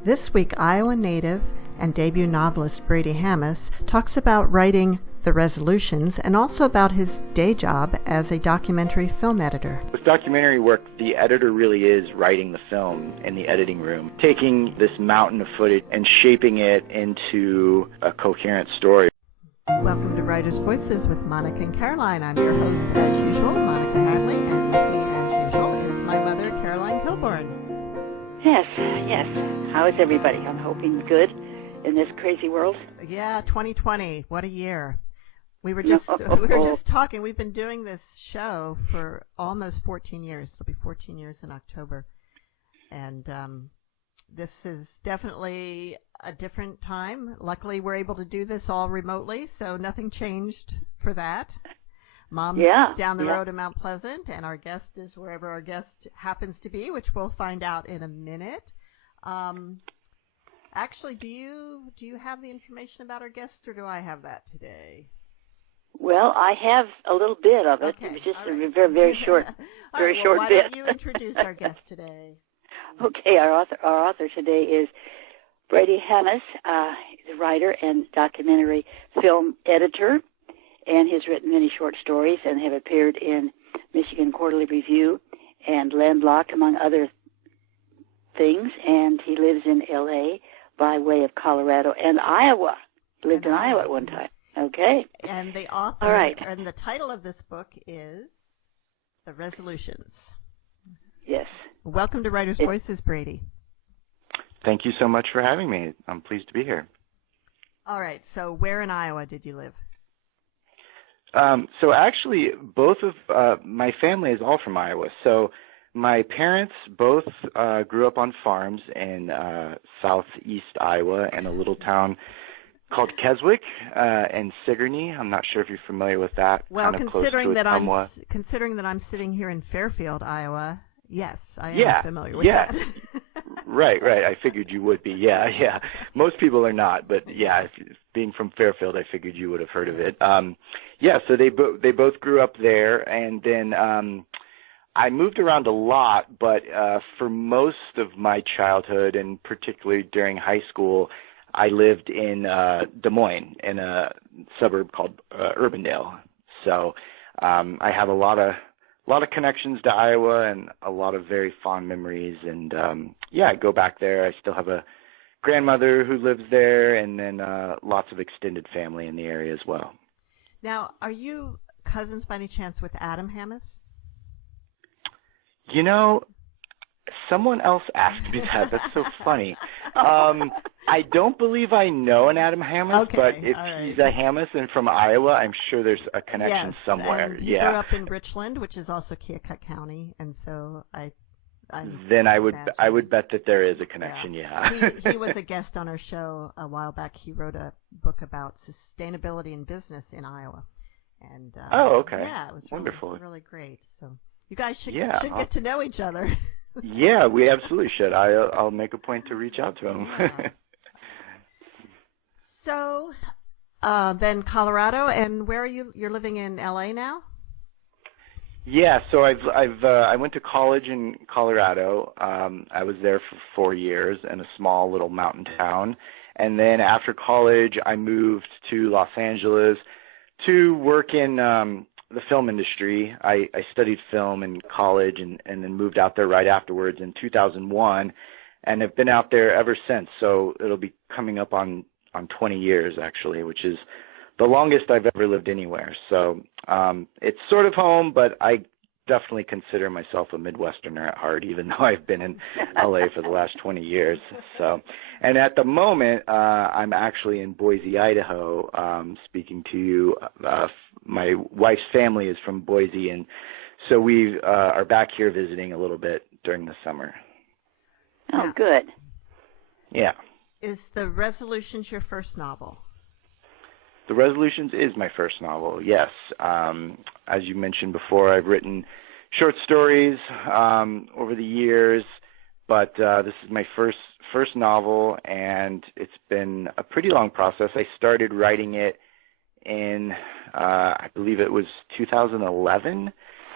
This week, Iowa native and debut novelist Brady Hammes talks about writing The Resolutions and also about his day job as a documentary film editor. With documentary work, the editor really is writing the film in the editing room, taking this mountain of footage and shaping it into a coherent story. Welcome to Writers' Voices with Monica and Caroline. I'm your host, as usual, Monica Hadley, and with me, as usual, is my mother, Caroline Kilborn. Yes. How is everybody? I'm hoping good in this crazy world. Yeah, 2020. What a year. We were just talking. We've been doing this show for almost 14 years. It'll be 14 years in October. And this is definitely a different time. Luckily, we're able to do this all remotely, so nothing changed for that. Mom's down the road in Mount Pleasant, and our guest is wherever our guest happens to be, which we'll find out in a minute. Actually, do you have the information about our guest, or do I have that today? Well, I have a little bit of it. Okay. It was just a very short, short why bit. Why don't you introduce our guest today? Okay, our author today is Brady Hammes. He's a writer and documentary film editor, and he's written many short stories and have appeared in Michigan Quarterly Review and Landlocked, among other things. And he lives in L.A. by way of Colorado and Iowa. He lived in Iowa at one time. Okay. And the author, all right. And the title of this book is The Resolutions. Yes. Welcome to Writers' Voices, Brady. Thank you so much for having me. I'm pleased to be here. All right. So where in Iowa did you live? So actually, both of my family is all from Iowa. So my parents both grew up on farms in southeast Iowa in a little town called Keswick and Sigourney. I'm not sure if you're familiar with that. Well, considering that I'm sitting here in Fairfield, Iowa, yes, I am familiar with that. Right. I figured you would be. Yeah. Most people are not, but being from Fairfield, I figured you would have heard of it. So they both grew up there, and then I moved around a lot, but for most of my childhood, and particularly during high school, I lived in Des Moines, in a suburb called Urbandale. So I have a lot of connections to Iowa and a lot of very fond memories. And I go back there. I still have a grandmother who lives there, and then lots of extended family in the area as well. Now, are you cousins by any chance with Adam Hammes? You know, someone else asked me that. That's so funny. I don't believe I know an Adam Hammes, but if he's a Hammes and from Iowa, I'm sure there's a connection somewhere. And he grew up in Richland, which is also Keokuk County, and so I would bet that there is a connection. Yeah. He was a guest on our show a while back. He wrote a book about sustainability in business in Iowa, and okay. Yeah, it was wonderful, really great. So you guys should get to know each other. Yeah, we absolutely should. I'll make a point to reach out to him. Yeah. So, then Colorado, and where are you? You're living in LA now? Yeah, so I went to college in Colorado. I was there for 4 years in a small little mountain town, and then after college, I moved to Los Angeles to work in the film industry. I studied film in college and then moved out there right afterwards in 2001, and have been out there ever since. So it'll be coming up on 20 years actually, which is the longest I've ever lived anywhere. So it's sort of home, but I definitely consider myself a Midwesterner at heart, even though I've been in LA for the last 20 years. So, and at the moment, I'm actually in Boise, Idaho, speaking to you. My wife's family is from Boise, and so we are back here visiting a little bit during the summer. Oh, good. Yeah. Is The Resolutions your first novel? The Resolutions is my first novel, yes. As you mentioned before, I've written short stories over the years, but this is my first novel, and it's been a pretty long process. I started writing it in, I believe it was 2011,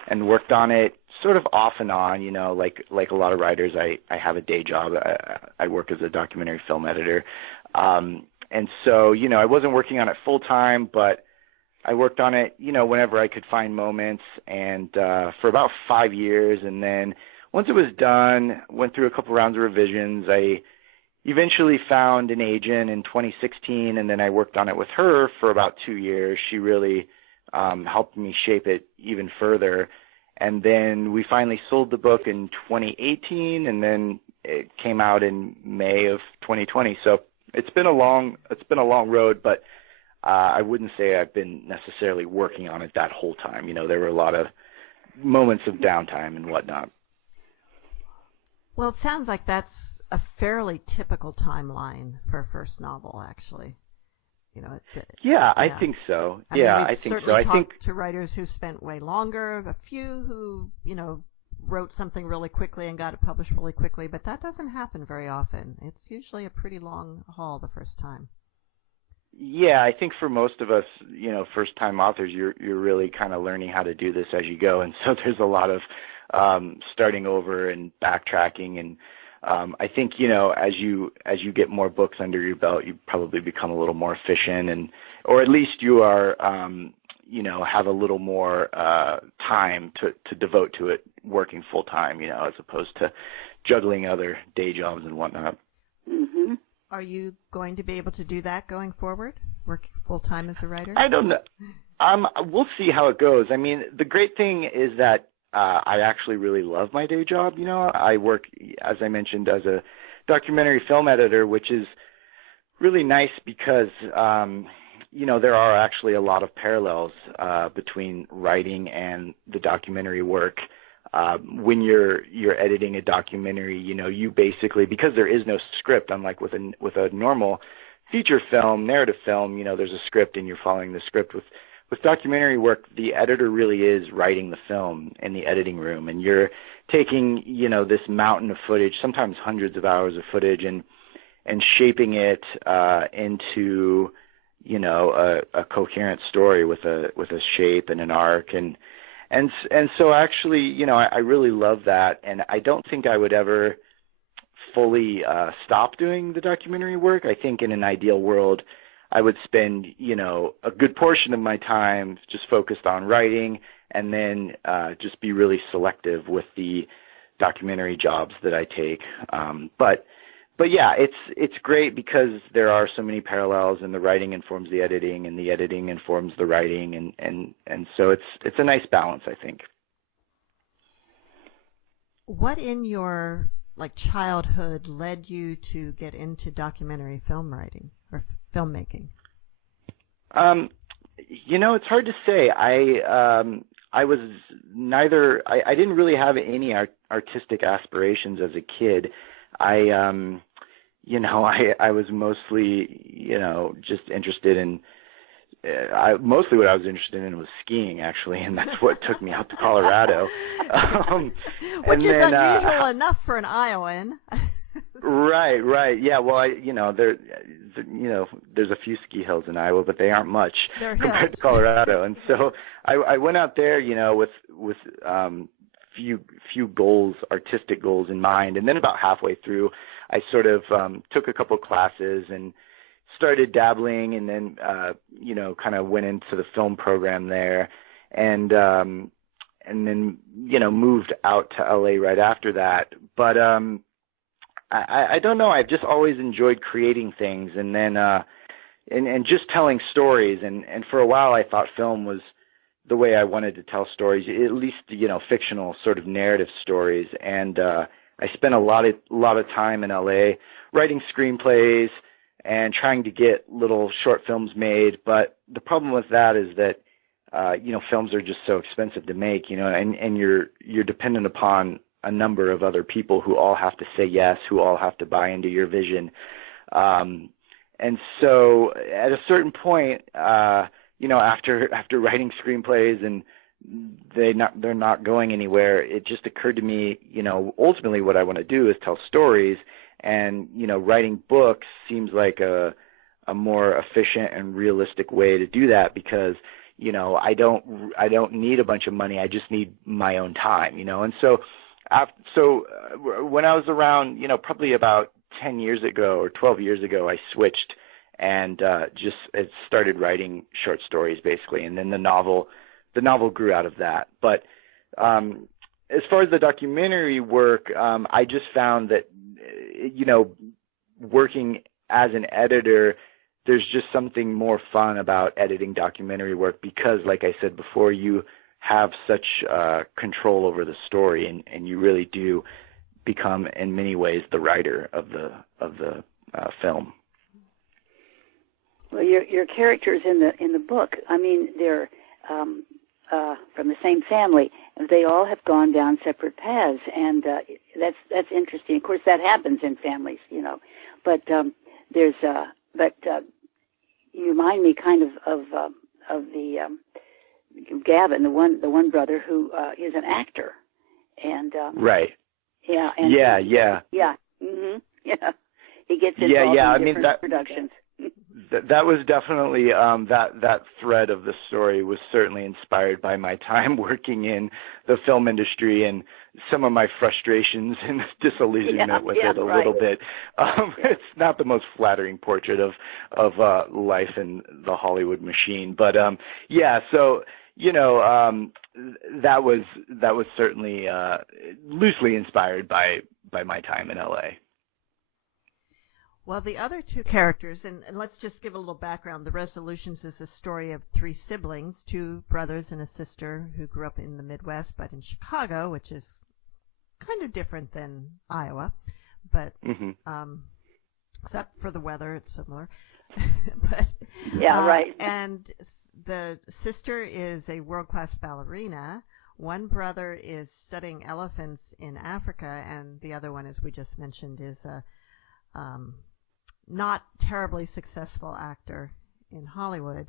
and worked on it sort of off and on, like a lot of writers. I have a day job. I work as a documentary film editor. And so, I wasn't working on it full time, but I worked on it, whenever I could find moments, and for about 5 years. And then once it was done, went through a couple rounds of revisions. I eventually found an agent in 2016, and then I worked on it with her for about 2 years. She really helped me shape it even further. And then we finally sold the book in 2018, and then it came out in May of 2020. So it's been a long road, but I wouldn't say I've been necessarily working on it that whole time. There were a lot of moments of downtime and whatnot. Well, it sounds like that's a fairly typical timeline for a first novel, actually. I think so. I think so. I think to writers who spent way longer, a few who, wrote something really quickly and got it published really quickly, but that doesn't happen very often. It's usually a pretty long haul the first time. Yeah, I think for most of us, first-time authors, you're really kind of learning how to do this as you go, and so there's a lot of starting over and backtracking, and I think as you get more books under your belt, you probably become a little more efficient, or at least you are have a little more time to devote to it, working full time, as opposed to juggling other day jobs and whatnot. Mm-hmm. Are you going to be able to do that going forward, working full time as a writer? I don't know. We'll see how it goes. I mean, the great thing is that I actually really love my day job. I work, as I mentioned, as a documentary film editor, which is really nice because, there are actually a lot of parallels between writing and the documentary work. When you're editing a documentary, you basically, because there is no script, unlike with a normal feature film, narrative film, there's a script and you're following the script. With documentary work, the editor really is writing the film in the editing room, and you're taking, this mountain of footage, sometimes hundreds of hours of footage, and shaping it into, a coherent story with a shape and an arc, and so actually, I really love that, and I don't think I would ever fully stop doing the documentary work. I think in an ideal world, I would spend, a good portion of my time just focused on writing, and then just be really selective with the documentary jobs that I take. But yeah, it's great because there are so many parallels, and the writing informs the editing, and the editing informs the writing, and so it's a nice balance, I think. What in your childhood led you to get into documentary film writing or filmmaking? It's hard to say. I was neither. I didn't really have any artistic aspirations as a kid. I was mostly, just interested in. Mostly what I was interested in was skiing, actually, and that's what took me out to Colorado. Which is unusual enough for an Iowan. Right. Yeah. Well, there's a few ski hills in Iowa, but they aren't much compared to Colorado. And so I went out there, with few goals, artistic goals in mind. And then about halfway through, I sort of took a couple classes and started dabbling, and then kind of went into the film program there, and then moved out to LA right after that. But I don't know. I've just always enjoyed creating things, and then and just telling stories. And for a while, I thought film was the way I wanted to tell stories, at least fictional sort of narrative stories. And I spent a lot of time in LA writing screenplays and trying to get little short films made. But the problem with that is that films are just so expensive to make, and you're dependent upon a number of other people who all have to say yes, who all have to buy into your vision. And so at a certain point, after writing screenplays and they're not going anywhere, it just occurred to me, ultimately what I want to do is tell stories, and, writing books seems like a more efficient and realistic way to do that, because, I don't need a bunch of money. I just need my own time, And so, when I was around, probably about 10 years ago or 12 years ago, I switched and it started writing short stories basically, and then the novel grew out of that. But as far as the documentary work, I just found that working as an editor, there's just something more fun about editing documentary work because, like I said before, you have such control over the story, and you really do become, in many ways, the writer of the film. Well, your characters in the book, I mean, they're from the same family, and they all have gone down separate paths, and that's interesting. Of course, that happens in families, But you remind me kind of the Gavin, the one brother who is an actor, and right. Yeah. And yeah. Mm-hmm. Yeah. He gets involved in different productions. That was definitely that thread of the story was certainly inspired by my time working in the film industry and some of my frustrations and disillusionment with it a little bit. It's not the most flattering portrait of life in the Hollywood machine, but so that was certainly loosely inspired by my time in LA. Well, the other two characters, and let's just give a little background. The Resolutions is a story of three siblings, two brothers and a sister who grew up in the Midwest, but in Chicago, which is kind of different than Iowa, but except for the weather, it's similar. But, right. And the sister is a world-class ballerina. One brother is studying elephants in Africa, and the other one, as we just mentioned, is a not terribly successful actor in Hollywood.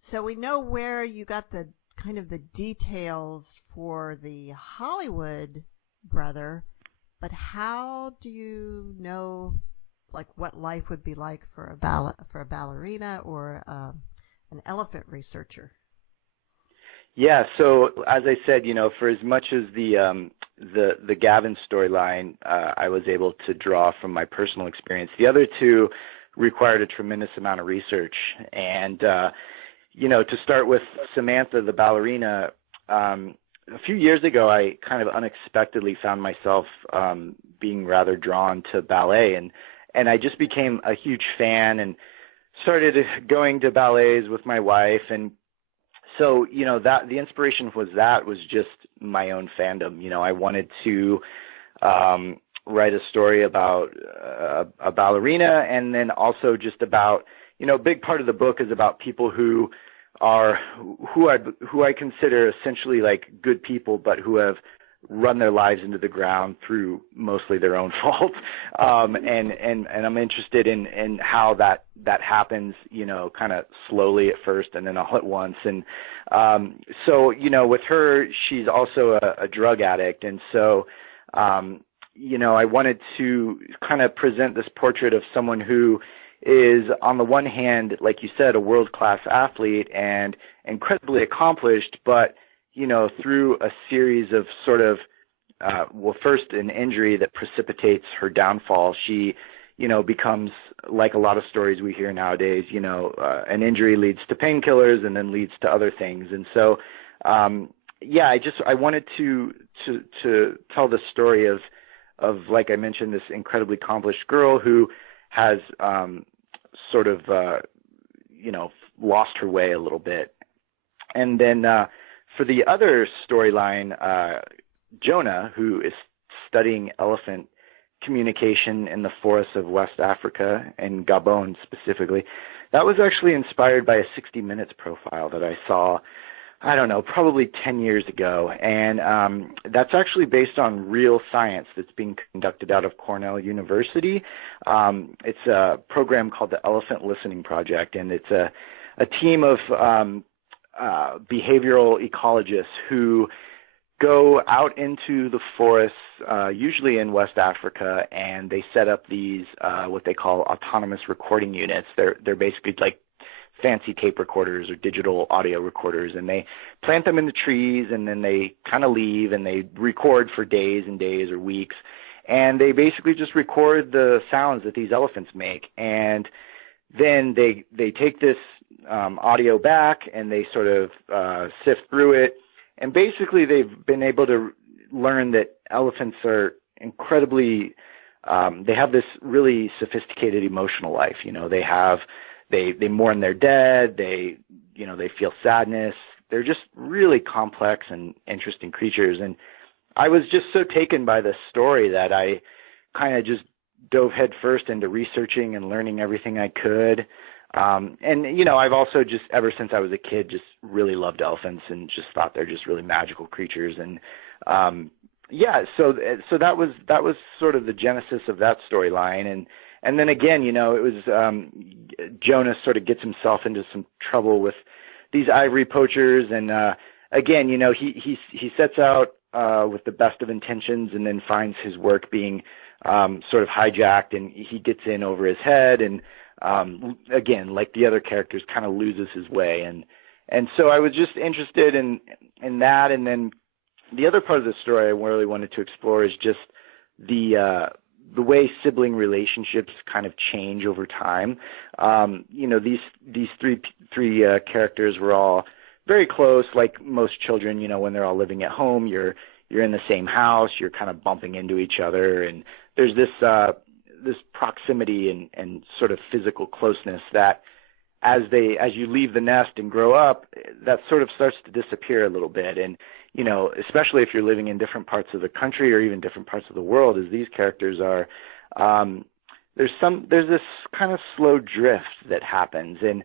So we know where you got the kind of the details for the Hollywood brother, but how do you know like what life would be like for a ballerina or an elephant researcher? Yeah, so as I said, for as much as the Gavin storyline, I was able to draw from my personal experience. The other two required a tremendous amount of research, and to start with Samantha, the ballerina. A few years ago, I kind of unexpectedly found myself being rather drawn to ballet, and I just became a huge fan and started going to ballets with my wife. And so, that the inspiration was just my own fandom. I wanted to write a story about a ballerina, and then also just about, a big part of the book is about people who I consider essentially like good people, but who have run their lives into the ground through mostly their own fault. And I'm interested in how that happens, kind of slowly at first and then all at once. And so, with her, she's also a drug addict. And so, I wanted to kind of present this portrait of someone who is, on the one hand, like you said, a world-class athlete and incredibly accomplished, but through a series of sort of, first an injury that precipitates her downfall, she, becomes, like a lot of stories we hear nowadays, an injury leads to painkillers and then leads to other things. And so, I wanted to tell the story of, like I mentioned, this incredibly accomplished girl who has sort of, lost her way a little bit. And then for the other storyline, Jonah, who is studying elephant communication in the forests of West Africa and Gabon specifically, that was actually inspired by a 60 Minutes profile that I saw, I don't know, probably 10 years ago. And that's actually based on real science that's being conducted out of Cornell University. It's a program called the Elephant Listening Project, and it's a team of behavioral ecologists who go out into the forests, usually in West Africa, and they set up these what they call autonomous recording units. They're basically like fancy tape recorders or digital audio recorders, and they plant them in the trees, and then they kind of leave, and they record for days and days or weeks, and they basically just record the sounds that these elephants make. And then they take this audio back, and they sort of sift through it, and basically they've been able to learn that elephants are incredibly they have this really sophisticated emotional life. They mourn their dead, they feel sadness. They're just really complex and interesting creatures. And I was just so taken by this story that I kind of just dove headfirst into researching and learning everything I could. And I've also just, ever since I was a kid, just really loved elephants and just thought they're just really magical creatures. And so that was sort of the genesis of that storyline. And then again, it was Jonas sort of gets himself into some trouble with these ivory poachers, and again, he sets out with the best of intentions, and then finds his work being sort of hijacked, and he gets in over his head, and again, like the other characters, kind of loses his way, and so I was just interested in that. And then the other part of the story I really wanted to explore is just the way sibling relationships kind of change over time. These three characters were all very close, like most children. When they're all living at home, you're in the same house, you're kind of bumping into each other, and there's this proximity and sort of physical closeness that as you leave the nest and grow up, that sort of starts to disappear a little bit. And especially if you're living in different parts of the country or even different parts of the world, as these characters are, there's this kind of slow drift that happens, and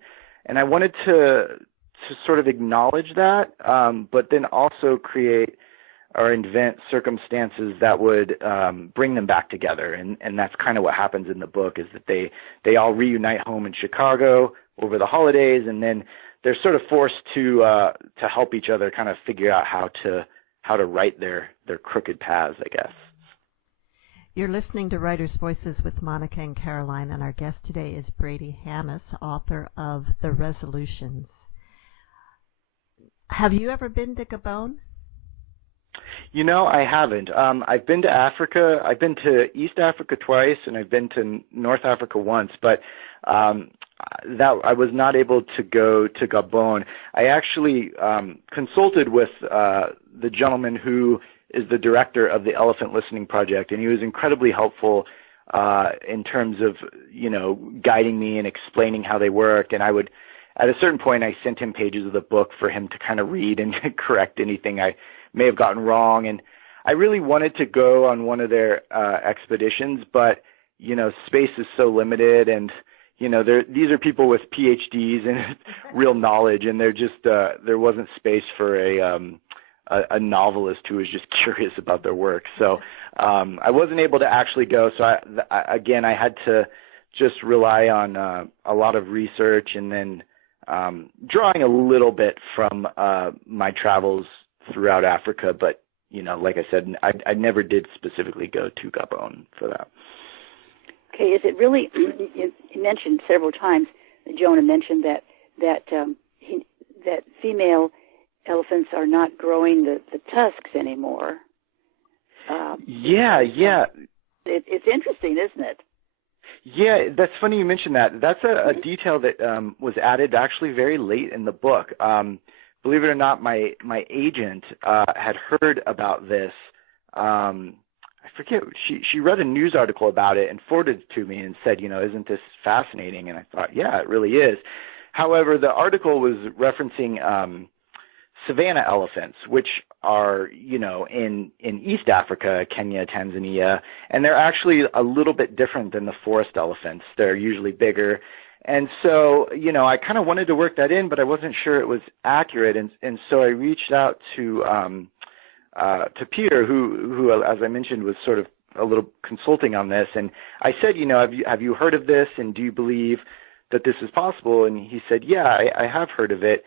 I wanted to sort of acknowledge that, but then also create or invent circumstances that would bring them back together, and that's kind of what happens in the book, is that they all reunite home in Chicago over the holidays, and then they're sort of forced to help each other kind of figure out how to right their crooked paths, I guess. You're listening to Writers' Voices with Monica and Caroline, and our guest today is Brady Hammes, author of The Resolutions. Have you ever been to Gabon? I haven't. I've been to Africa. I've been to East Africa twice, and I've been to North Africa once, but that I was not able to go to Gabon. I actually consulted with the gentleman who is the director of the Elephant Listening Project, and he was incredibly helpful in terms of guiding me and explaining how they work. And at a certain point, I sent him pages of the book for him to kind of read and correct anything I may have gotten wrong. And I really wanted to go on one of their expeditions, but space is so limited, and these are people with PhDs and real knowledge, and there wasn't space for a novelist who was just curious about their work. So I wasn't able to actually go. So I had to just rely on a lot of research, and then drawing a little bit from my travels throughout Africa. But like I said, I never did specifically go to Gabon for that. Okay, is it really? You mentioned several times. Jonah mentioned that female elephants are not growing the tusks anymore. Yeah. It's interesting, isn't it? Yeah, that's funny you mentioned that. That's a detail that was added actually very late in the book. Believe it or not, my agent had heard about this. I forget, she read a news article about it and forwarded it to me and said, isn't this fascinating? And I thought, yeah, it really is. However, the article was referencing savanna elephants, which are, in East Africa, Kenya, Tanzania, and they're actually a little bit different than the forest elephants. They're usually bigger. And so, I kind of wanted to work that in, but I wasn't sure it was accurate. And so I reached out to Peter, who, as I mentioned, was sort of a little consulting on this. And I said, have you heard of this, and do you believe that this is possible? And he said, yeah, I have heard of it.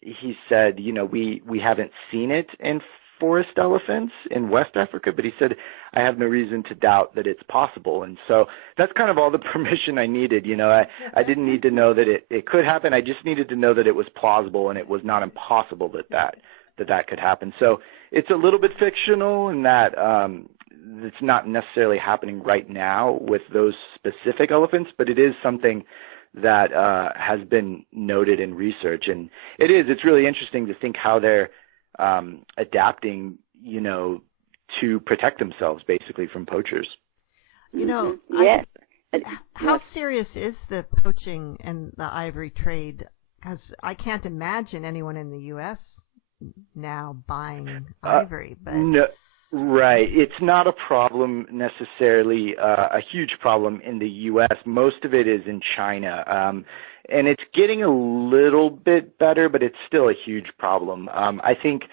He said, we haven't seen it in forest elephants in West Africa, but he said, I have no reason to doubt that it's possible. And so that's kind of all the permission I needed. I didn't need to know that it could happen. I just needed to know that it was plausible and it was not impossible that could happen. So it's a little bit fictional in that it's not necessarily happening right now with those specific elephants, but it is something that has been noted in research. And it's really interesting to think how they're adapting, to protect themselves basically from poachers. Yes. How serious is the poaching and the ivory trade? Because I can't imagine anyone in the U.S. now buying ivory. But no, right. It's not a problem necessarily, a huge problem in the U.S. Most of it is in China. And it's getting a little bit better, but it's still a huge problem. I think,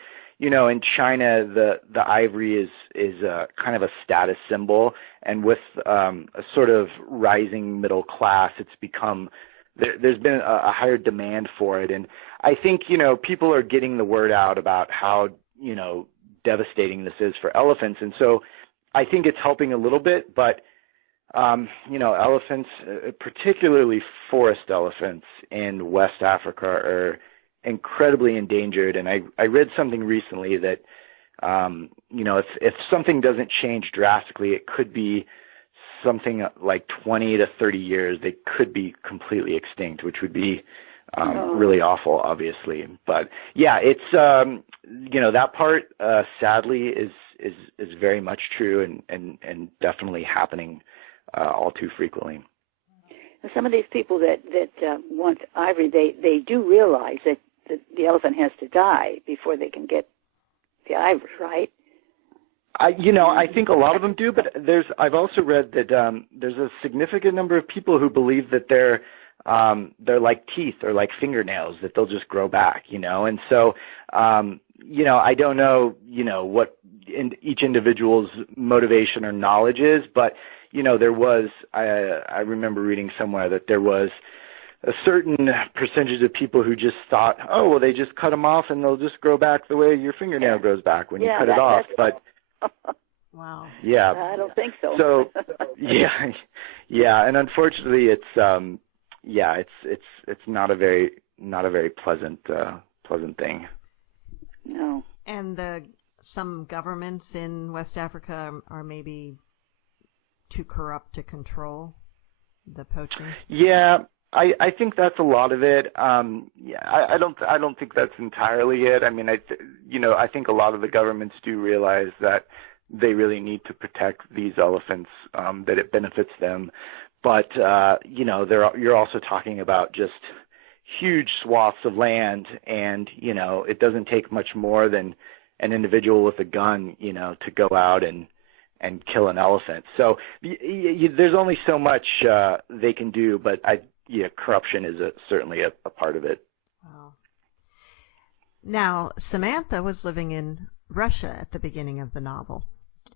in China, the ivory is kind of a status symbol. And with a sort of rising middle class, it's become there's been a higher demand for it. And I think, people are getting the word out about how, devastating this is for elephants. And so I think it's helping a little bit, but, elephants, particularly forest elephants in West Africa, are incredibly endangered. And I read something recently that, if something doesn't change drastically, it could be something like 20 to 30 years, they could be completely extinct, which would be really awful, obviously. But yeah, it's that part sadly is very much true and definitely happening all too frequently. Some of these people that want ivory, they do realize that the elephant has to die before they can get the ivory, right? I think a lot of them do, but I've also read that there's a significant number of people who believe that they're like teeth or like fingernails, that they'll just grow back, and so I don't know, what each individual's motivation or knowledge is, but there was I remember reading somewhere that there was a certain percentage of people who just thought, oh, well, they just cut them off and they'll just grow back the way your fingernail grows back when you cut it off. But wow. Yeah. I don't think so. So yeah, and unfortunately it's it's not a very pleasant thing. No. And some governments in West Africa are maybe too corrupt to control the poaching. Yeah, I think that's a lot of it. I don't think that's entirely it. I mean, I think a lot of the governments do realize that they really need to protect these elephants, that it benefits them. But you're also talking about just huge swaths of land, and it doesn't take much more than an individual with a gun, to go out and kill an elephant. So there's only so much they can do, but corruption is certainly a part of it. Wow. Now, Samantha was living in Russia at the beginning of the novel.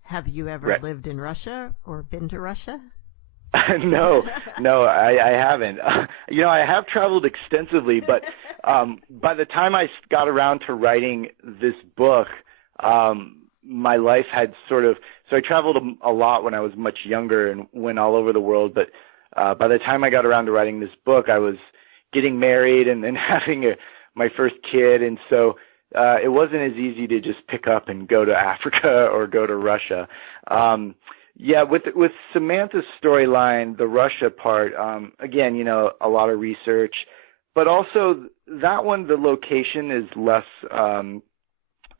Have you ever lived in Russia or been to Russia? No, I haven't. I have traveled extensively, but by the time I got around to writing this book, my life had so I traveled a lot when I was much younger and went all over the world, but by the time I got around to writing this book, I was getting married and then having my first kid, and so it wasn't as easy to just pick up and go to Africa or go to Russia. With Samantha's storyline, the Russia part, again, a lot of research, but also that one, the location is less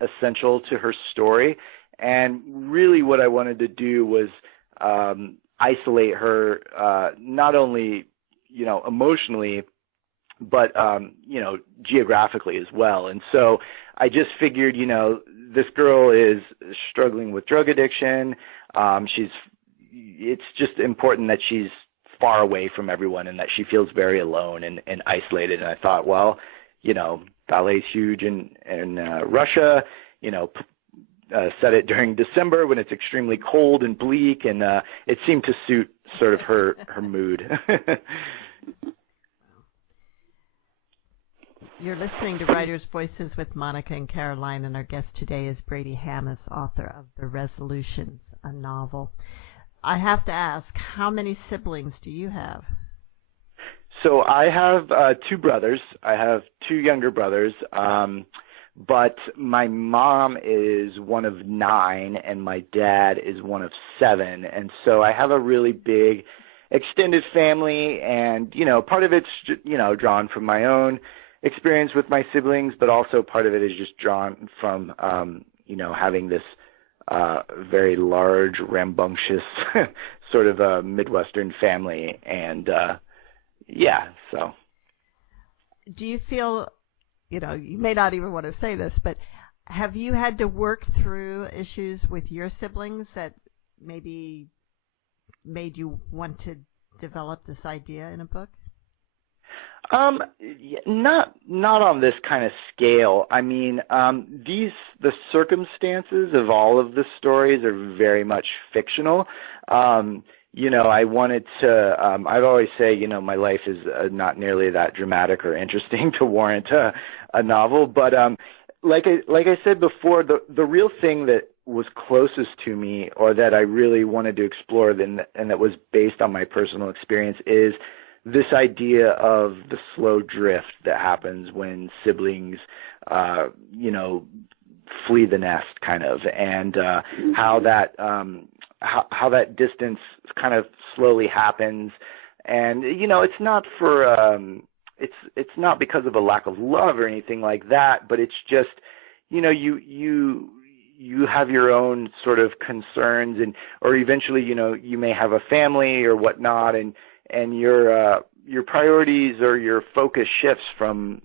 essential to her story. And really what I wanted to do was isolate her, not only, emotionally, but, geographically as well. And so I just figured, this girl is struggling with drug addiction. It's just important that she's far away from everyone and that she feels very alone and isolated. And I thought, well, ballet's huge in Russia, set it during December when it's extremely cold and bleak, and it seemed to suit sort of her mood. You're listening to Writers' Voices with Monica and Caroline, and our guest today is Brady Hammes, author of The Resolutions, a novel. I have to ask, how many siblings do you have? So I have two brothers. I have two younger brothers, but my mom is one of 9, and my dad is one of 7. And so I have a really big extended family, and, part of it's, drawn from my own experience with my siblings, but also part of it is just drawn from, having this very large, rambunctious sort of a Midwestern family. And, so. Do you feel, you may not even want to say this, but have you had to work through issues with your siblings that maybe made you want to develop this idea in a book? Not on this kind of scale. I mean, the circumstances of all of the stories are very much fictional. I wanted to, I'd always say, my life is not nearly that dramatic or interesting to warrant a novel. But, like I said before, the real thing that was closest to me, or that I really wanted to explore, and that was based on my personal experience, is this idea of the slow drift that happens when siblings, flee the nest, kind of, and how that distance kind of slowly happens. And it's not for it's not because of a lack of love or anything like that, but it's just you have your own sort of concerns, or eventually you may have a family or whatnot, and your priorities or your focus shifts from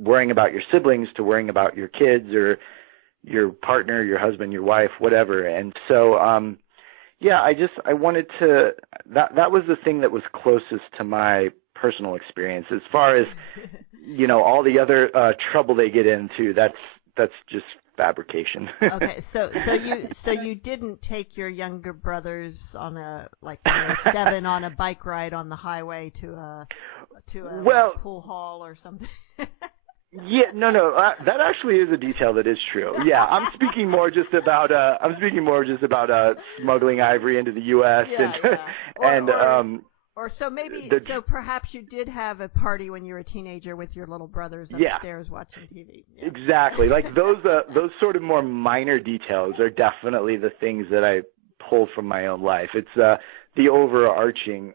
worrying about your siblings to worrying about your kids or your partner, your husband, your wife, whatever. And so I wanted to, that was the thing that was closest to my personal experience. As far as all the other trouble they get into, that's just fabrication. Okay, so you didn't take your younger brothers on a, like, when they were 7, on a bike ride on the highway to a pool hall or something? Yeah, no, that actually is a detail that is true. Yeah, I'm speaking more just about smuggling ivory into the U.S. Or so maybe so perhaps you did have a party when you were a teenager with your little brothers upstairs watching TV. Yeah. Exactly. Like those sort of more minor details are definitely the things that I pull from my own life. It's the overarching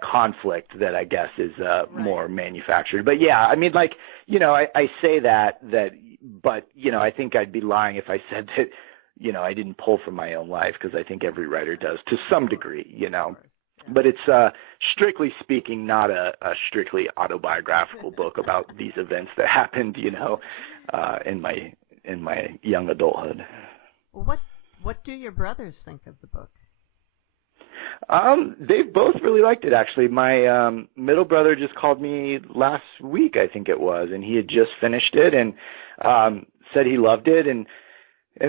conflict that I guess is more manufactured. But yeah, I mean, like, I say that, but I think I'd be lying if I said that, I didn't pull from my own life, because I think every writer does to some degree, But it's strictly speaking not a strictly autobiographical book about these events that happened, in my young adulthood. Well, what do your brothers think of the book? They've both really liked it, actually. My middle brother just called me last week, I think it was, and he had just finished it and said he loved it. And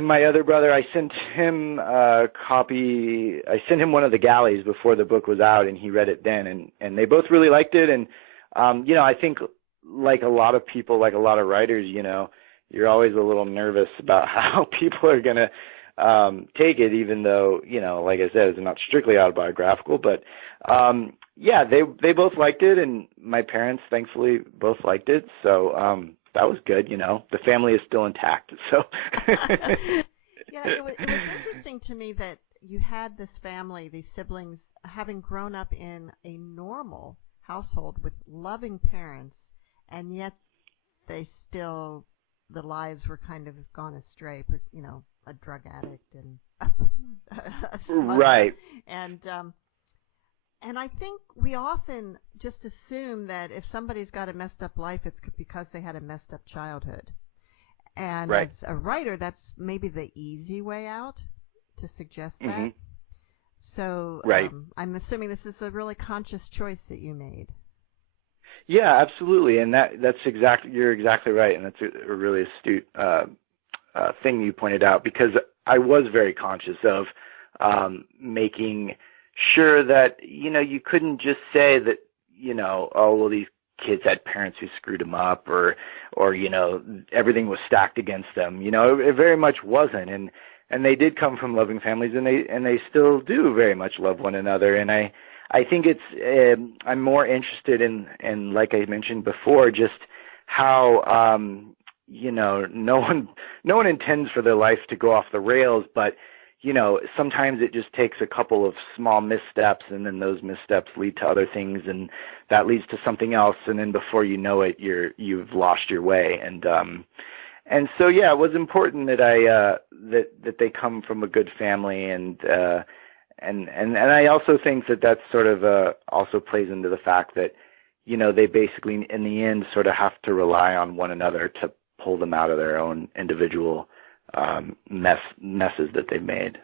my other brother, I sent him a copy. I sent him one of the galleys before the book was out, and he read it then. And they both really liked it. And, I think like a lot of people, like a lot of writers, you're always a little nervous about how people are going to take it, even though, like I said, it's not strictly autobiographical. But, they both liked it, and my parents, thankfully, both liked it. So, that was good, The family is still intact, so. It was interesting to me that you had this family, these siblings, having grown up in a normal household with loving parents, and yet the lives were kind of gone astray, a drug addict and a smuggler. Right. And I think we often just assume that if somebody's got a messed up life, it's because they had a messed up childhood. And as a writer, that's maybe the easy way out to suggest that. So I'm assuming this is a really conscious choice that you made. Yeah, absolutely. And you're exactly right. And that's a really astute thing you pointed out, because I was very conscious of making sure that, you couldn't just say that, oh, well, these kids had parents who screwed them up, or everything was stacked against them. It very much wasn't, and they did come from loving families, and they still do very much love one another. And I think I'm more interested in, like I mentioned before, just how no one intends for their life to go off the rails, but sometimes it just takes a couple of small missteps, and then those missteps lead to other things, and that leads to something else, and then before you know it, you've lost your way. And so it was important that that they come from a good family, and I also think that sort of also plays into the fact that they basically in the end sort of have to rely on one another to pull them out of their own individual messes that they've made.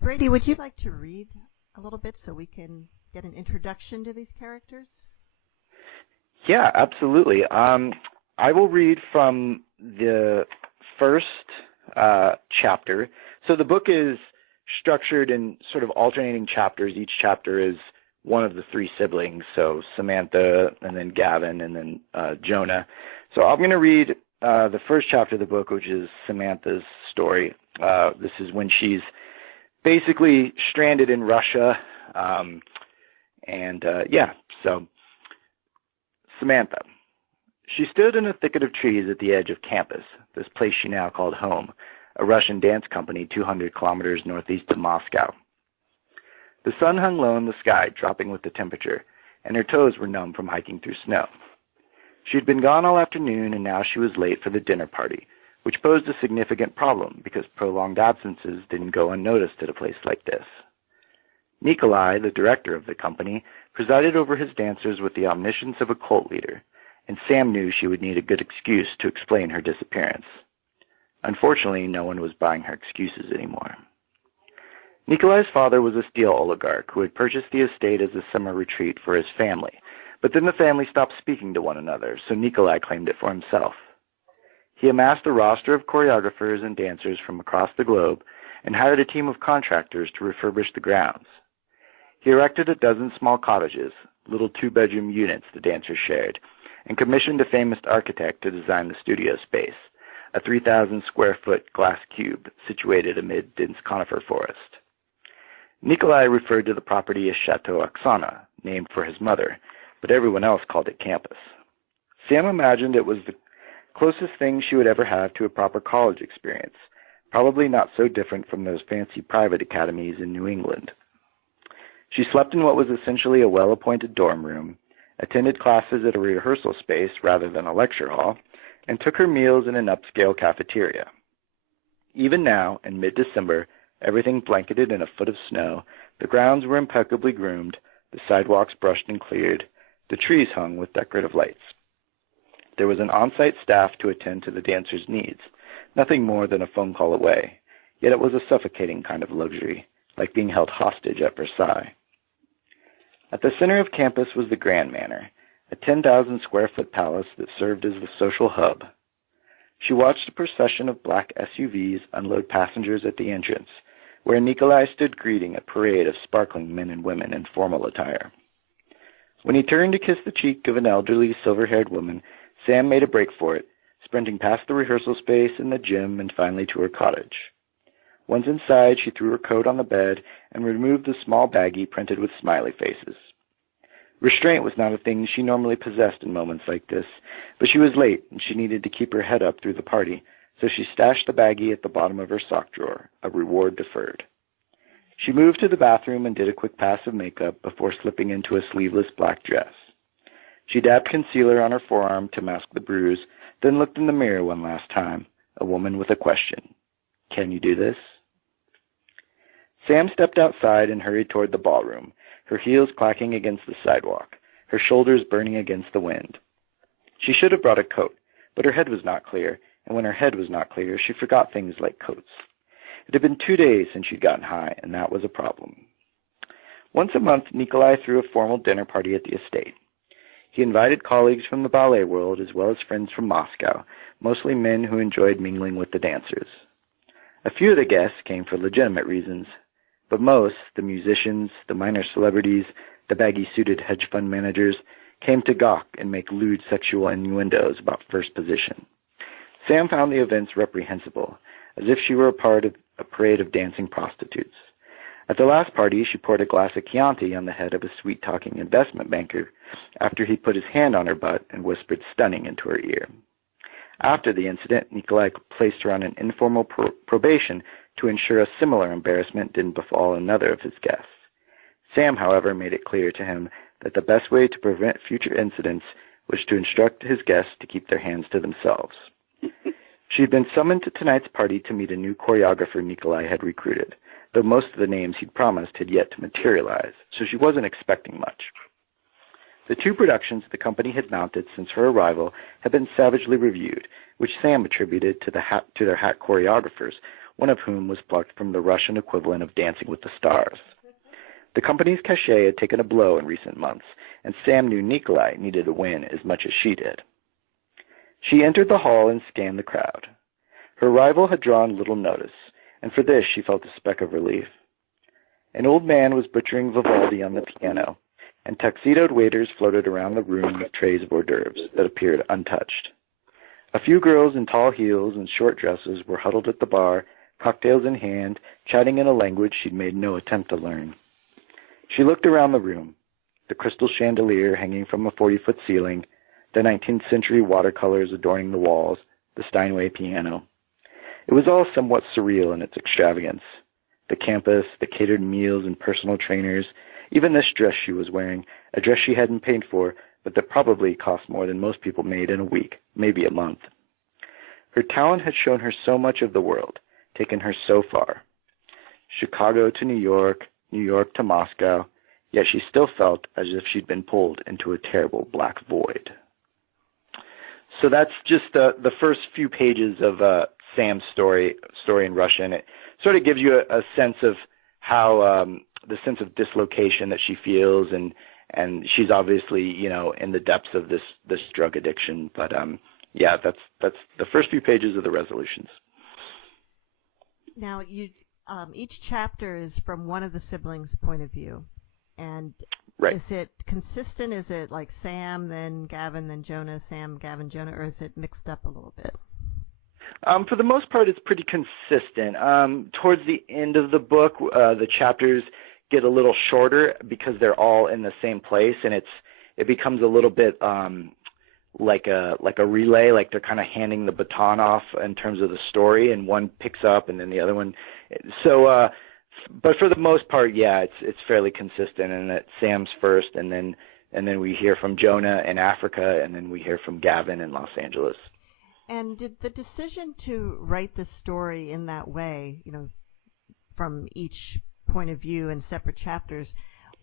Brady, would you like to read a little bit so we can get an introduction to these characters? Yeah, absolutely. I will read from the first chapter. So the book is structured in sort of alternating chapters. Each chapter is one of the three siblings, so Samantha, and then Gavin, and then Jonah. So I'm going to read the first chapter of the book, which is Samantha's story. This is when she's basically stranded in Russia. So Samantha. She stood in a thicket of trees at the edge of campus, this place she now called home, a Russian dance company 200 kilometers northeast of Moscow. The sun hung low in the sky, dropping with the temperature, and her toes were numb from hiking through snow. She'd been gone all afternoon, and now she was late for the dinner party, which posed a significant problem because prolonged absences didn't go unnoticed at a place like this. Nikolai, the director of the company, presided over his dancers with the omniscience of a cult leader, and Sam knew she would need a good excuse to explain her disappearance. Unfortunately, no one was buying her excuses anymore. Nikolai's father was a steel oligarch who had purchased the estate as a summer retreat for his family, but then the family stopped speaking to one another, so Nikolai claimed it for himself. He amassed a roster of choreographers and dancers from across the globe and hired a team of contractors to refurbish the grounds. He erected a dozen small cottages, little two-bedroom units the dancers shared, and commissioned a famous architect to design the studio space, a 3,000-square-foot glass cube situated amid dense conifer forest. Nikolai referred to the property as Chateau Oksana, named for his mother, but everyone else called it campus. Sam imagined it was the closest thing she would ever have to a proper college experience, probably not so different from those fancy private academies in New England. She slept in what was essentially a well-appointed dorm room, attended classes at a rehearsal space rather than a lecture hall, and took her meals in an upscale cafeteria. Even now, in mid-December, everything blanketed in a foot of snow, the grounds were impeccably groomed, the sidewalks brushed and cleared, the trees hung with decorative lights. There was an on-site staff to attend to the dancers' needs, nothing more than a phone call away, yet it was a suffocating kind of luxury, like being held hostage at Versailles. At the center of campus was the Grand Manor, a 10,000-square-foot palace that served as the social hub. She watched a procession of black SUVs unload passengers at the entrance, where Nikolai stood greeting a parade of sparkling men and women in formal attire. When he turned to kiss the cheek of an elderly, silver-haired woman, Sam made a break for it, sprinting past the rehearsal space and the gym and finally to her cottage. Once inside, she threw her coat on the bed and removed the small baggie printed with smiley faces. Restraint was not a thing she normally possessed in moments like this, but she was late and she needed to keep her head up through the party, so she stashed the baggie at the bottom of her sock drawer, a reward deferred. She moved to the bathroom and did a quick pass of makeup before slipping into a sleeveless black dress. She dabbed concealer on her forearm to mask the bruise, then looked in the mirror one last time, a woman with a question. Can you do this? Sam stepped outside and hurried toward the ballroom, her heels clacking against the sidewalk, her shoulders burning against the wind. She should have brought a coat, but her head was not clear, and when her head was not clear, she forgot things like coats. It had been 2 days since she'd gotten high, and that was a problem. Once a month, Nikolai threw a formal dinner party at the estate. He invited colleagues from the ballet world as well as friends from Moscow, mostly men who enjoyed mingling with the dancers. A few of the guests came for legitimate reasons, but most, the musicians, the minor celebrities, the baggy-suited hedge fund managers, came to gawk and make lewd sexual innuendos about first position. Sam found the events reprehensible, as if she were a part of a parade of dancing prostitutes. At the last party, she poured a glass of Chianti on the head of a sweet-talking investment banker after he put his hand on her butt and whispered stunning into her ear. After the incident, Nikolai placed her on an informal probation to ensure a similar embarrassment didn't befall another of his guests. Sam, however, made it clear to him that the best way to prevent future incidents was to instruct his guests to keep their hands to themselves. She had been summoned to tonight's party to meet a new choreographer Nikolai had recruited, though most of the names he'd promised had yet to materialize, so she wasn't expecting much. The 2 productions the company had mounted since her arrival had been savagely reviewed, which Sam attributed to their hack choreographers, one of whom was plucked from the Russian equivalent of Dancing with the Stars. The company's cachet had taken a blow in recent months, and Sam knew Nikolai needed a win as much as she did. She entered the hall and scanned the crowd. Her rival had drawn little notice, and for this she felt a speck of relief. An old man was butchering Vivaldi on the piano, and tuxedoed waiters floated around the room with trays of hors d'oeuvres that appeared untouched. A few girls in tall heels and short dresses were huddled at the bar, cocktails in hand, chatting in a language she'd made no attempt to learn. She looked around the room, the crystal chandelier hanging from a 40-foot ceiling, the 19th century watercolors adorning the walls, the Steinway piano. It was all somewhat surreal in its extravagance. The campus, the catered meals and personal trainers, even this dress she was wearing, a dress she hadn't paid for, but that probably cost more than most people made in a week, maybe a month. Her talent had shown her so much of the world, taken her so far. Chicago to New York to Moscow, yet she still felt as if she'd been pulled into a terrible black void. So that's just the first few pages of Sam's story in Russian. It sort of gives you a sense of how the sense of dislocation that she feels, and she's obviously in the depths of this drug addiction. But yeah, that's the first few pages of the resolutions. Now each chapter is from one of the siblings' point of view, and right. Is it consistent? Is it like Sam, then Gavin, then Jonah, Sam, Gavin, Jonah, or is it mixed up a little bit? For the most part, it's pretty consistent. Towards the end of the book, the chapters get a little shorter because they're all in the same place, and it becomes a little bit like a relay, like they're kind of handing the baton off in terms of the story, and one picks up and then the other one. So, but for the most part, yeah, it's fairly consistent, and that Sam's first, and then we hear from Jonah in Africa, and then we hear from Gavin in Los Angeles. And did the decision to write the story in that way, from each point of view in separate chapters,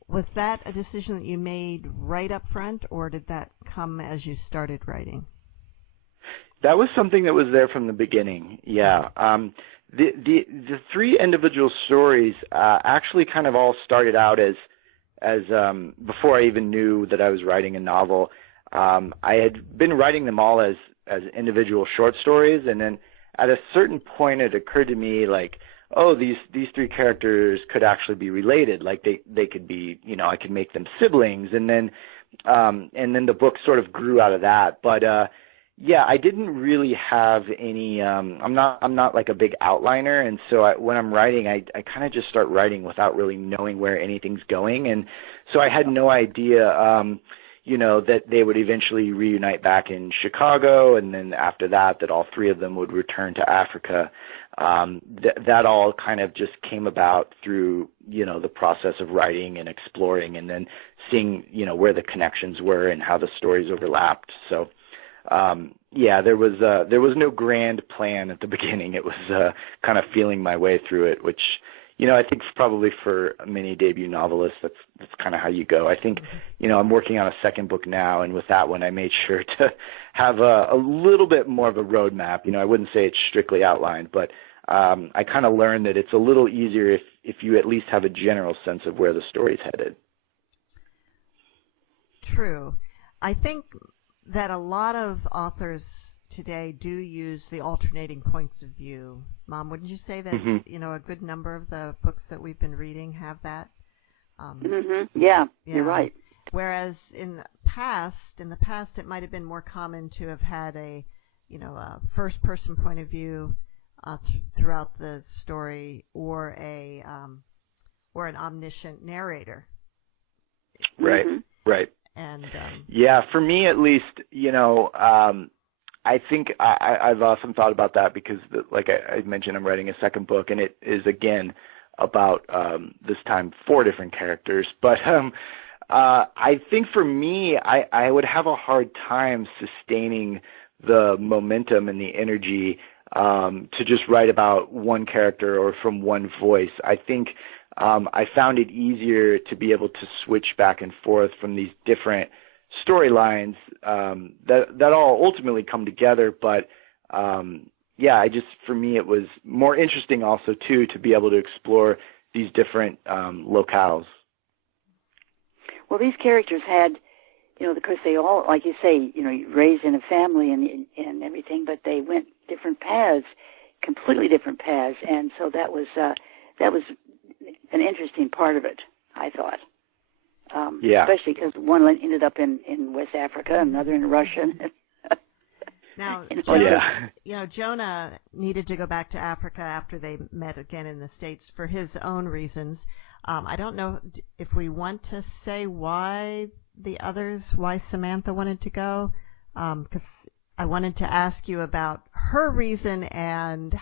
was that a decision that you made right up front, or did that come as you started writing? That was something that was there from the beginning, yeah. The 3 individual stories actually kind of all started out as before I even knew that I was writing a novel. I had been writing them all as individual short stories, and then at a certain point it occurred to me like, oh, these 3 characters could actually be related. Like they could be, I could make them siblings, and then the book sort of grew out of that. But yeah, I didn't really have any. I'm not like a big outliner, and so when I'm writing, I kind of just start writing without really knowing where anything's going, and so I had no idea. That they would eventually reunite back in Chicago, and then after that all 3 of them would return to Africa. That all kind of just came about through, the process of writing and exploring, and then seeing, where the connections were and how the stories overlapped. So, yeah, there was no grand plan at the beginning. It was kind of feeling my way through it, which, I think probably for many debut novelists, that's kind of how you go. I think, I'm working on a second book now, and with that one, I made sure to have a little bit more of a roadmap. I wouldn't say it's strictly outlined, but I kind of learned that it's a little easier if you at least have a general sense of where the story's headed. True. I think that a lot of authors today do use the alternating points of view. Mom, wouldn't you say that, a good number of the books that we've been reading have that? Yeah, you're right. Whereas in in the past, it might have been more common to have had a first-person point of view throughout the story, or an omniscient narrator. Right, right. And yeah, for me at least, I think I've often thought about that because, like I mentioned, I'm writing a second book, and it is, again, about this time 4 different characters. But I think for me, I would have a hard time sustaining the momentum and the energy to just write about one character or from one voice. I think I found it easier to be able to switch back and forth from these different storylines that all ultimately come together. But for me, it was more interesting also too to be able to explore these different locales. Well, these characters had, because they all, like you say, raised in a family and everything, but they went different paths, completely different paths, and so that was an interesting part of it, I thought. Especially because one ended up in West Africa, another in Russia. Now, Jonah needed to go back to Africa after they met again in the States for his own reasons. I don't know if we want to say why Samantha wanted to go, because I wanted to ask you about her reason and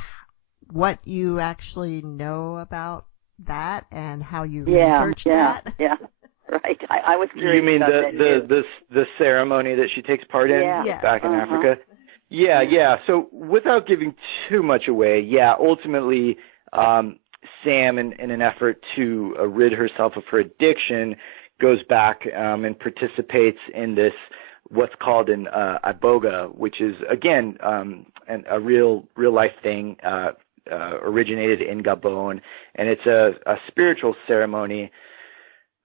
what you actually know about that and how you researched that. Yeah. Right. I was curious. You mean about the ceremony that she takes part in back in Africa? Yeah. So without giving too much away, ultimately, Sam, in an effort to rid herself of her addiction, goes back and participates in this what's called an iboga, which is again a real life thing, originated in Gabon, and it's a spiritual ceremony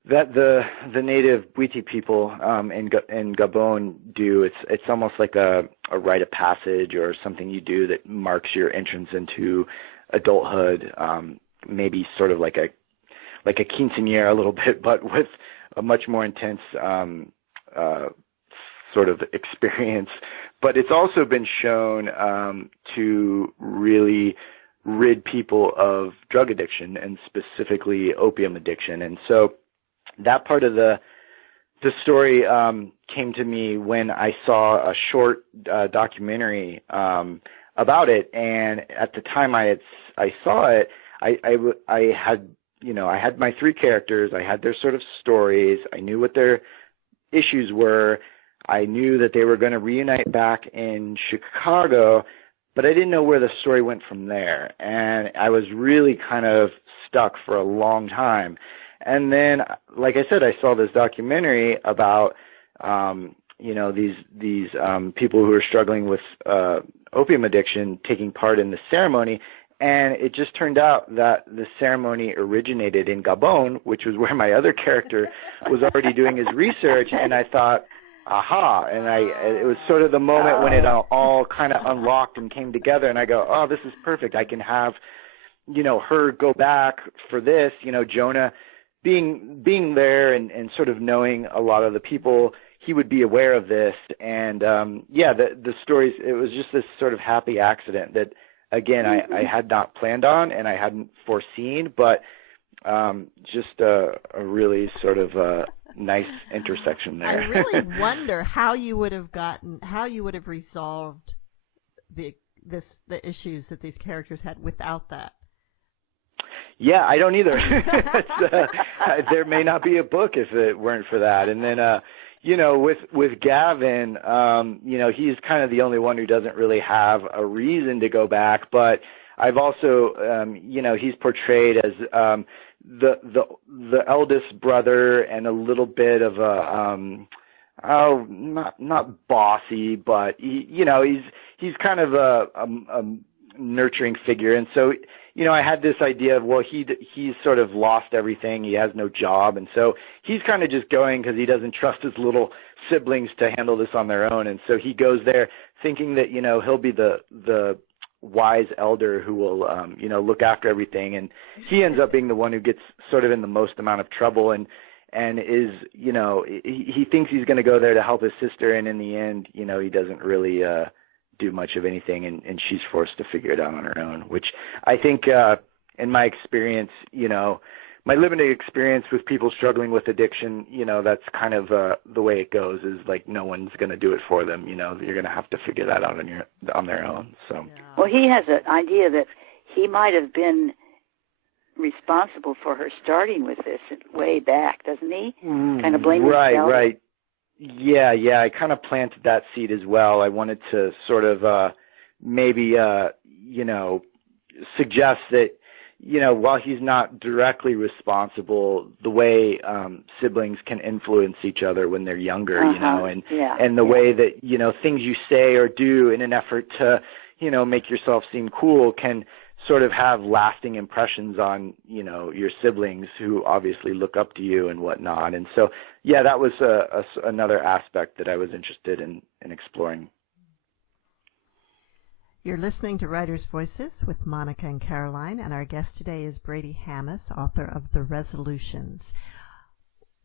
that the native Bwiti people in Gabon do. It's almost like a rite of passage or something you do that marks your entrance into adulthood, maybe sort of like a quinceañera a little bit, but with a much more intense sort of experience. But it's also been shown to really rid people of drug addiction, and specifically opium addiction. And so that part of the story came to me when I saw a short documentary about it, and at the time I saw it, I had my 3 characters. I had their sort of stories. I knew what their issues were. I knew that they were going to reunite back in Chicago, but I didn't know where the story went from there. And I was really kind of stuck for a long time. And then, like I said, I saw this documentary about, these people who are struggling with opium addiction taking part in the ceremony. And it just turned out that the ceremony originated in Gabon, which was where my other character was already doing his research. And I thought, aha. And it was sort of the moment when it all kind of unlocked and came together. And I go, oh, this is perfect. I can have, her go back for this, Jonah being there and sort of knowing a lot of the people, he would be aware of this. And, the stories, it was just this sort of happy accident that, again, I had not planned on and I hadn't foreseen, but just a really sort of nice intersection there. I really wonder how you would have resolved the issues that these characters had without that. Yeah, I don't either. There may not be a book if it weren't for that. And then, with Gavin, he's kind of the only one who doesn't really have a reason to go back. But I've also, he's portrayed as the eldest brother and a little bit of a, not bossy, but he's kind of a nurturing figure. And so, I had this idea of, well, he's sort of lost everything. He has no job. And so he's kind of just going because he doesn't trust his little siblings to handle this on their own. And so he goes there thinking that, he'll be the wise elder who will, look after everything. And he ends up being the one who gets sort of in the most amount of trouble. And and is, he thinks he's going to go there to help his sister, and in the end, he doesn't really do much of anything, and she's forced to figure it out on her own, which I think, in my experience, my limited experience with people struggling with addiction, that's kind of the way it goes, is like no one's going to do it for them. You're going to have to figure that out on their own. So, well, he has an idea that he might have been responsible for her starting with this way back, doesn't he? Kind of blame himself. Right. Yeah. I kind of planted that seed as well. I wanted to sort of maybe suggest that, while he's not directly responsible, the way siblings can influence each other when they're younger, and the way that, things you say or do in an effort to, make yourself seem cool can sort of have lasting impressions on, your siblings who obviously look up to you and whatnot. And so, that was another aspect that I was interested in exploring. You're listening to Writers' Voices with Monica and Caroline, and our guest today is Brady Hammes, author of The Resolutions.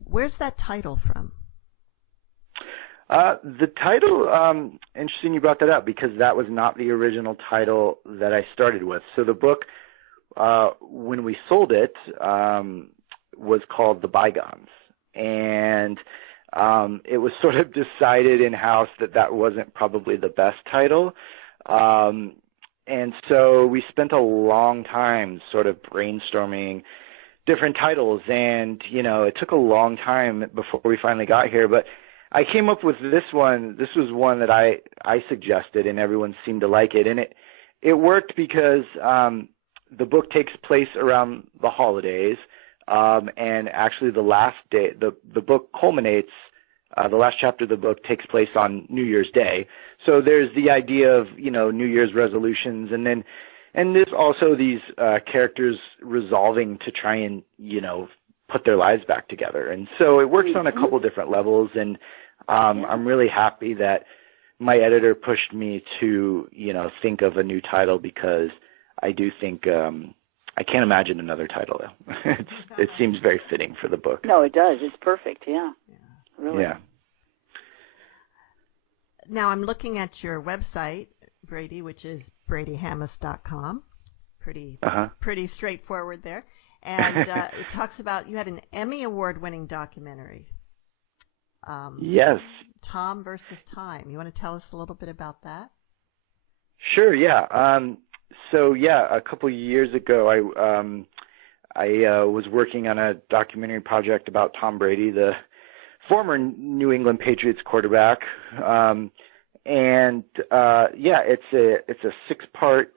Where's that title from? The title, interesting you brought that up, because that was not the original title that I started with. So the book, when we sold it, was called The Bygones. And it was sort of decided in-house that wasn't probably the best title. And so we spent a long time sort of brainstorming different titles, and, it took a long time before we finally got here, but I came up with this one. This was one that I suggested, and everyone seemed to like it. And it worked because the book takes place around the holidays, and actually the last day, the book culminates, the last chapter of the book takes place on New Year's Day. So there's the idea of, New Year's resolutions, and there's also these characters resolving to try and, put their lives back together. And so it works on a couple different levels, and I'm really happy that my editor pushed me to, think of a new title, because I do think I can't imagine another title. It seems very fitting for the book. No, it does. It's perfect, yeah. Really. Yeah. Now I'm looking at your website, Brady, which is bradyhammes.com. Pretty straightforward there. And it talks about you had an Emmy Award-winning documentary. Yes. Tom versus Time. You want to tell us a little bit about that? Sure, yeah. A couple of years ago, I was working on a documentary project about Tom Brady, the former New England Patriots quarterback. It's a 6-part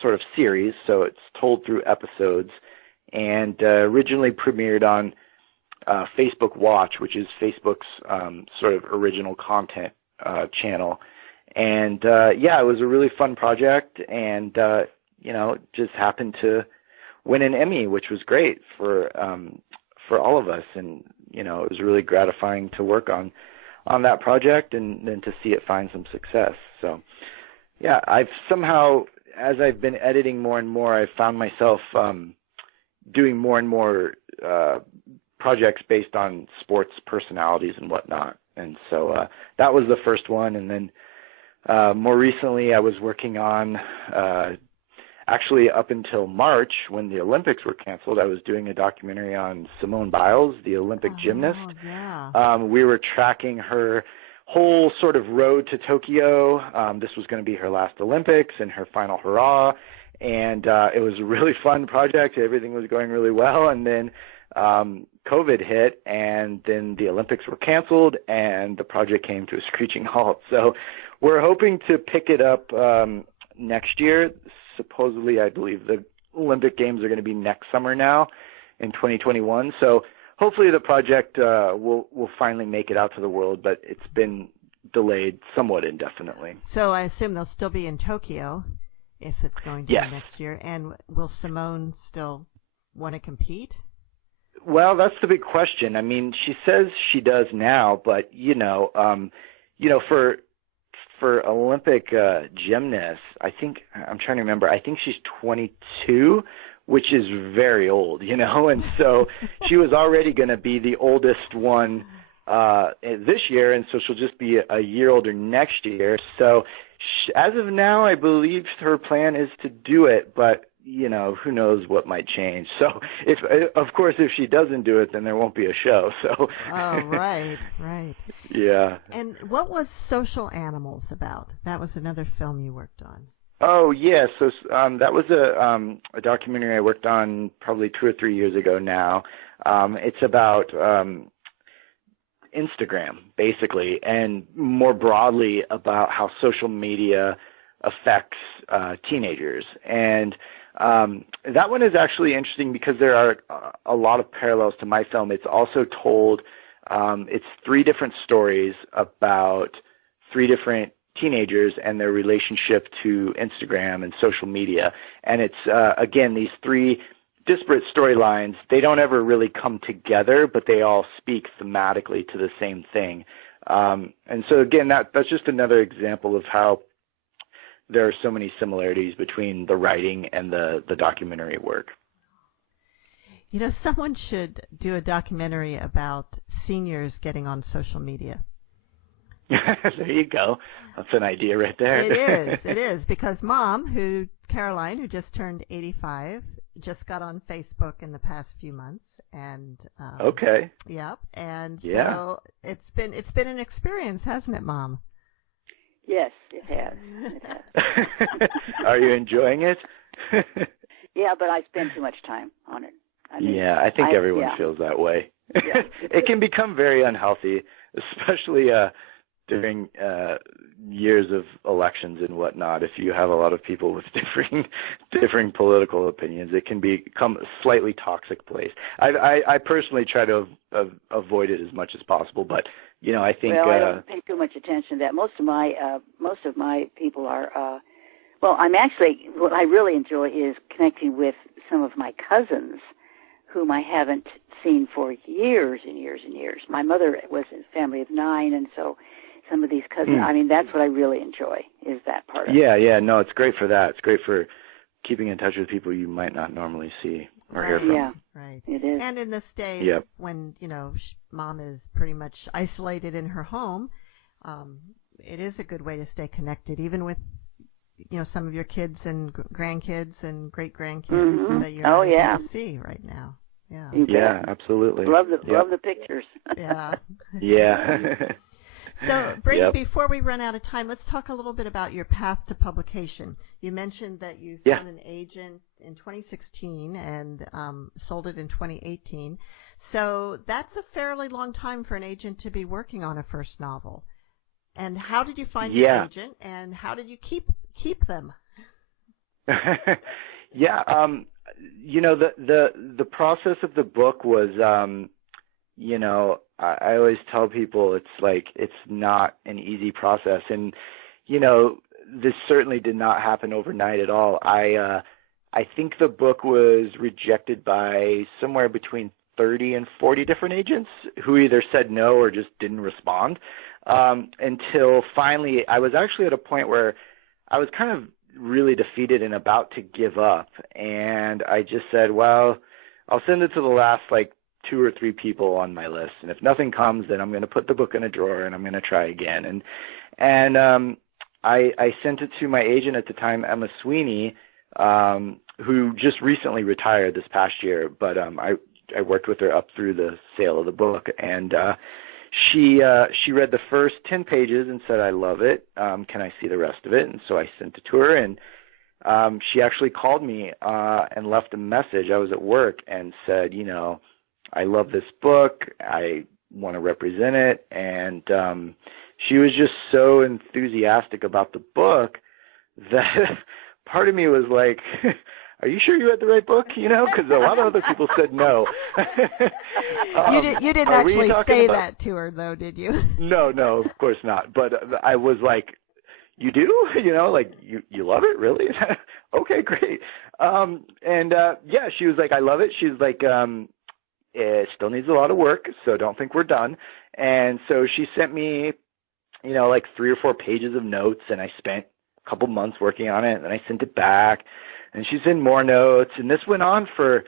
sort of series, so it's told through episodes, and originally premiered on Facebook Watch, which is Facebook's sort of original content channel. And it was a really fun project, and just happened to win an Emmy, which was great for all of us. And it was really gratifying to work on that project, and then to see it find some success. So I've somehow, as I've been editing more and more, I've found myself doing more and more projects based on sports personalities and whatnot. And so that was the first one. And then more recently, I was working on, actually up until March, when the Olympics were canceled, I was doing a documentary on Simone Biles, the Olympic gymnast. Yeah. We were tracking her whole sort of road to Tokyo. This was going to be her last Olympics and her final hurrah. And it was a really fun project. Everything was going really well. And then COVID hit, and then the Olympics were canceled, and the project came to a screeching halt. So we're hoping to pick it up next year. Supposedly, I believe the Olympic Games are going to be next summer now in 2021. So hopefully the project will finally make it out to the world, but it's been delayed somewhat indefinitely. So I assume they'll still be in Tokyo if it's going to be next year. And will Simone still want to compete? Well, that's the big question. I mean, she says she does now, but for Olympic gymnasts, I think she's 22 which is very old, and so she was already going to be the oldest one this year, and so she'll just be a year older next year. So as of now, I believe her plan is to do it, but who knows what might change. So of course, if she doesn't do it, then there won't be a show. So. Oh, right. Yeah. And what was Social Animals about? That was another film you worked on. Oh, yeah. So that was a documentary I worked on probably 2 or 3 years ago now. It's about Instagram, basically, and more broadly about how social media affects teenagers. And that one is actually interesting because there are a lot of parallels to my film. It's also told, it's 3 different stories about 3 different teenagers and their relationship to Instagram and social media. And it's, again, these 3 disparate storylines. They don't ever really come together, but they all speak thematically to the same thing. And so, again, that's just another example of how there are so many similarities between the writing and the documentary work. Someone should do a documentary about seniors getting on social media. There you go. That's an idea right there. It is, because Mom, Caroline, who just turned 85, just got on Facebook in the past few months, and okay. Yep, and so it's been an experience, hasn't it, Mom? Yes, it has. Are you enjoying it? Yeah, but I spend too much time on it. I think everyone feels that way. Yeah. It can become very unhealthy, especially during years of elections and whatnot. If you have a lot of people with differing political opinions, it can become a slightly toxic place. I personally try to avoid it as much as possible, but I think. Well, I don't pay too much attention to that. Most of my people are. I'm actually, what I really enjoy is connecting with some of my cousins, whom I haven't seen for years and years and years. My mother was a family of 9, and so some of these cousins, that's what I really enjoy, is that part of it. Yeah, no, it's great for that. It's great for keeping in touch with people you might not normally see or hear from. Yeah, right. It is. And in this day when, Mom is pretty much isolated in her home, it is a good way to stay connected, even with, some of your kids and grandkids and great-grandkids that you're not able to see right now. Yeah. Yeah, absolutely. Love the pictures. Yeah. Yeah. So, Brady, before we run out of time, let's talk a little bit about your path to publication. You mentioned that you found an agent in 2016 and sold it in 2018. So that's a fairly long time for an agent to be working on a first novel. And how did you find your agent, and how did you keep them? The process of the book was, I always tell people it's not an easy process, and this certainly did not happen overnight at all. I think the book was rejected by somewhere between 30 and 40 different agents who either said no or just didn't respond, until finally I was actually at a point where I was kind of really defeated and about to give up, and I just said, well, I'll send it to the last 2 or 3 people on my list, and if nothing comes, then I'm going to put the book in a drawer and I'm going to try again. And I sent it to my agent at the time, Emma Sweeney, who just recently retired this past year, but I worked with her up through the sale of the book, and she read the first 10 pages and said, I love it. Can I see the rest of it? And so I sent it to her, and she actually called me and left a message. I was at work, and said, I love this book. I want to represent it. And she was just so enthusiastic about the book that part of me was like, are you sure you read the right book? Because a lot of other people said no. You didn't actually say that to her, though, did you? No, of course not. But I was like, you do? You love it? Really? Okay, great. She was like, I love it. She's like, it still needs a lot of work, so don't think we're done. And so she sent me, 3 or 4 pages of notes, and I spent a couple months working on it, and then I sent it back. And she'd send more notes, and this went on for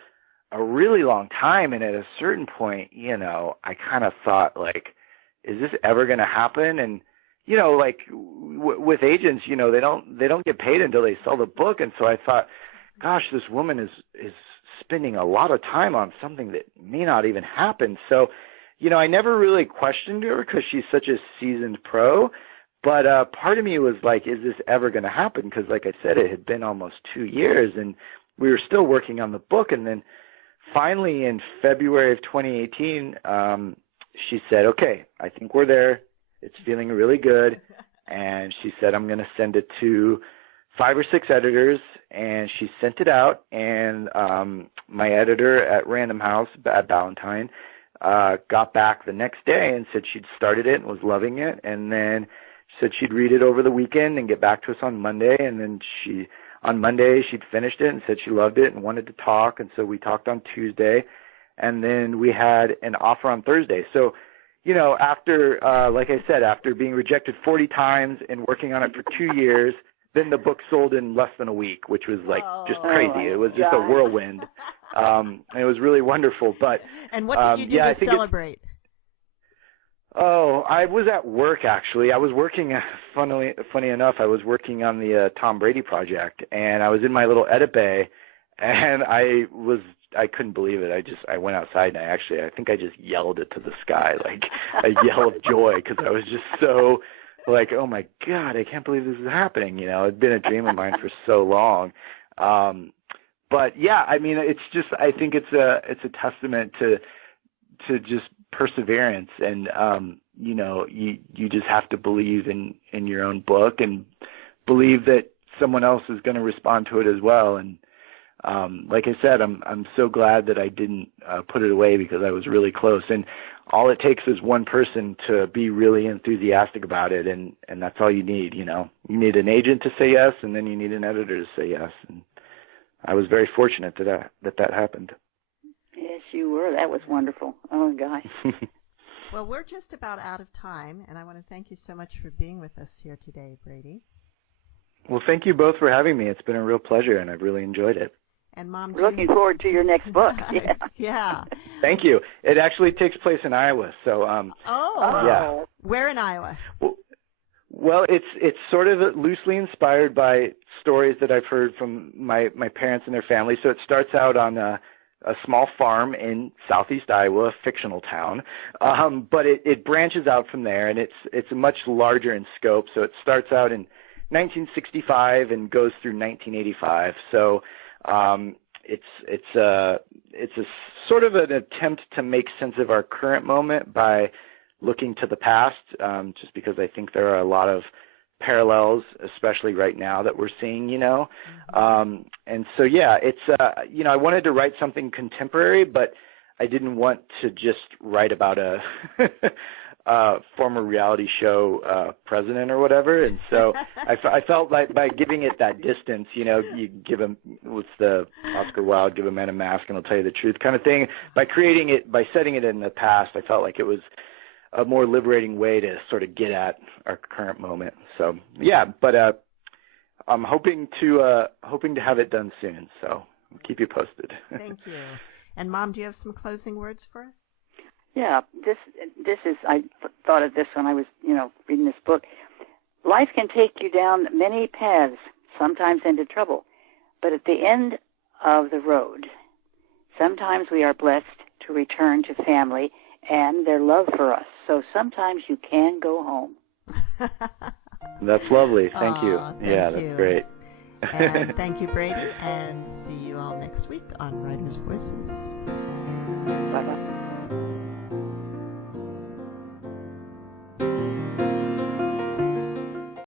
a really long time. And at a certain point, I kind of thought, like, is this ever going to happen? And like with agents, they don't get paid until they sell the book. And so I thought, gosh, this woman is spending a lot of time on something that may not even happen. So, I never really questioned her because she's such a seasoned pro. But part of me was like, is this ever going to happen? Because, like I said, it had been almost 2 years, and we were still working on the book. And then finally in February of 2018, she said, okay, I think we're there. It's feeling really good. And she said, I'm going to send it to 5 or 6 editors. And she sent it out. And my editor at Random House, at Ballantine, got back the next day and said she'd started it and was loving it. And then said she'd read it over the weekend and get back to us on Monday. And then on Monday, she'd finished it and said she loved it and wanted to talk. And so we talked on Tuesday. And then we had an offer on Thursday. So, after, like I said, after being rejected 40 times and working on it for 2 years, then the book sold in less than a week, which was like just crazy. It was just a whirlwind. And it was really wonderful. But and what did you do to celebrate? I was at work, actually. I was working, funny enough, I was working on the Tom Brady project, and I was in my little edit bay, and I couldn't believe it. I went outside, and I think I just yelled it to the sky, like a yell of joy, because I was just so like, oh my God, I can't believe this is happening. It'd been a dream of mine for so long. But yeah, I mean, it's just, I think it's a testament to just perseverance, and you just have to believe in your own book and believe that someone else is going to respond to it as well. And like I said, I'm so glad that I didn't put it away, because I was really close. And all it takes is one person to be really enthusiastic about it, and that's all you need. You need an agent to say yes, and then you need an editor to say yes. And I was very fortunate that happened. Yes, you were. That was wonderful. Oh, gosh. Well, we're just about out of time, and I want to thank you so much for being with us here today, Brady. Well, thank you both for having me. It's been a real pleasure, and I've really enjoyed it. And Mom, we're looking forward to your next book. Yeah. Yeah. Thank you. It actually takes place in Iowa, so yeah. Where in Iowa? Well, it's sort of loosely inspired by stories that I've heard from my parents and their family. So it starts out on a small farm in southeast Iowa, a fictional town, but it branches out from there, and it's much larger in scope. So it starts out in 1965 and goes through 1985. So it's a sort of an attempt to make sense of our current moment by looking to the past, just because I think there are a lot of parallels, especially right now, that we're seeing, and so, yeah, it's, I wanted to write something contemporary, but I didn't want to just write about a former reality show president or whatever. And so I felt like by giving it that distance, you give him, what's the Oscar Wilde, give a man a mask and he'll tell you the truth kind of thing. By setting it in the past, I felt like it was a more liberating way to sort of get at our current moment. So yeah, but I'm hoping to have it done soon. So I'll keep you posted. Thank you. And Mom, do you have some closing words for us? Yeah, this is, I thought of this when I was, reading this book. Life can take you down many paths, sometimes into trouble, but at the end of the road, sometimes we are blessed to return to family and their love for us. So sometimes you can go home. That's lovely. Thank you. Thank That's you. great. And thank you, Brady, and see you all next week on Writers' Voices. Bye-bye.